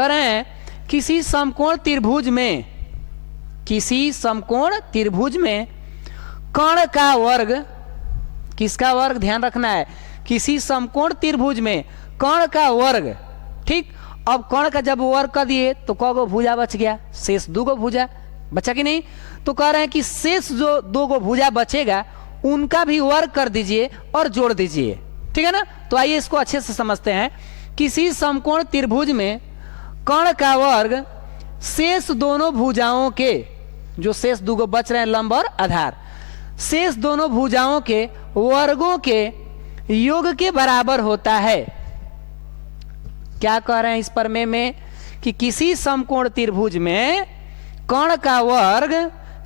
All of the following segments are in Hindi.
कह रहे हैं किसी समकोण त्रिभुज में, किसी समकोण त्रिभुज में कर्ण का वर्ग, किसका वर्ग ध्यान रखना है, किसी समकोण त्रिभुज में कर्ण का वर्ग, ठीक। अब कर्ण का जब वर्ग कर दिए तो कौ भुजा बच गया, शेष 2 भुजा बचा कि नहीं। तो कह रहे हैं कि शेष जो 2 भुजा बचेगा उनका भी वर्ग कर दीजिए और जोड़ दीजिए, ठीक है ना। तो आइए इसको अच्छे से समझते हैं। किसी समकोण त्रिभुज में कर्ण का वर्ग शेष दोनों भुजाओं के, जो शेष 2 बच रहे हैं लंब और आधार, शेष दोनों भुजाओं के वर्गों के योग के बराबर होता है। क्या कह रहे हैं इस प्रमेय में कि किसी समकोण त्रिभुज में कर्ण का वर्ग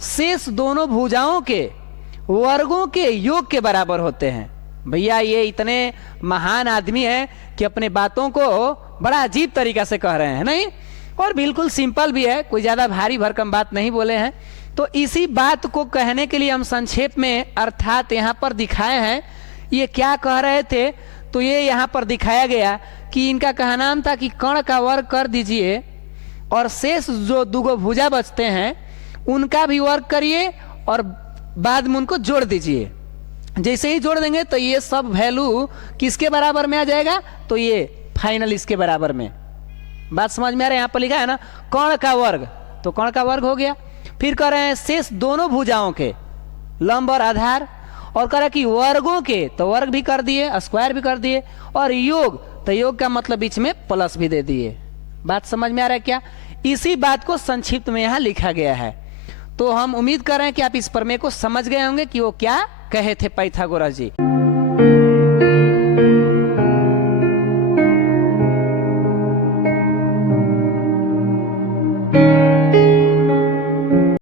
शेष दोनों भुजाओं के वर्गों के योग के बराबर होते हैं। भैया ये इतने महान आदमी है कि अपने बातों को बड़ा अजीब तरीका से कह रहे हैं, नहीं, और बिल्कुल सिंपल भी है, कोई ज्यादा भारी भरकम बात नहीं बोले हैं। तो इसी बात को कहने के लिए हम संक्षेप में अर्थात यहाँ पर दिखाए हैं। ये क्या कह रहे थे, तो ये यहाँ पर दिखाया गया कि इनका कहना था कि कर्ण का वर्ग कर दीजिए और शेष जो 2 भुजा बचते हैं उनका भी वर्ग करिए और बाद में उनको जोड़ दीजिए। जैसे ही जोड़ देंगे तो ये सब वैल्यू किसके बराबर में आ जाएगा, तो ये फाइनल इसके बराबर में। बात समझ में आ रहा है, यहाँ पर लिखा है ना कर्ण का वर्ग, तो कर्ण का वर्ग हो गया। फिर कह रहे हैं शेष दोनों भुजाओं के लंब और आधार, और कह रहे कि वर्गों के, तो वर्ग भी कर दिए, स्क्वायर भी कर दिए, और योग, तो योग का मतलब बीच में प्लस भी दे दिए। बात समझ में आ रहा है क्या। इसी बात को संक्षिप्त में यहाँ लिखा गया है। तो हम उम्मीद कर रहे हैं कि आप इस प्रमेय को समझ गए होंगे कि वो क्या कहे थे पाइथागोरस जी।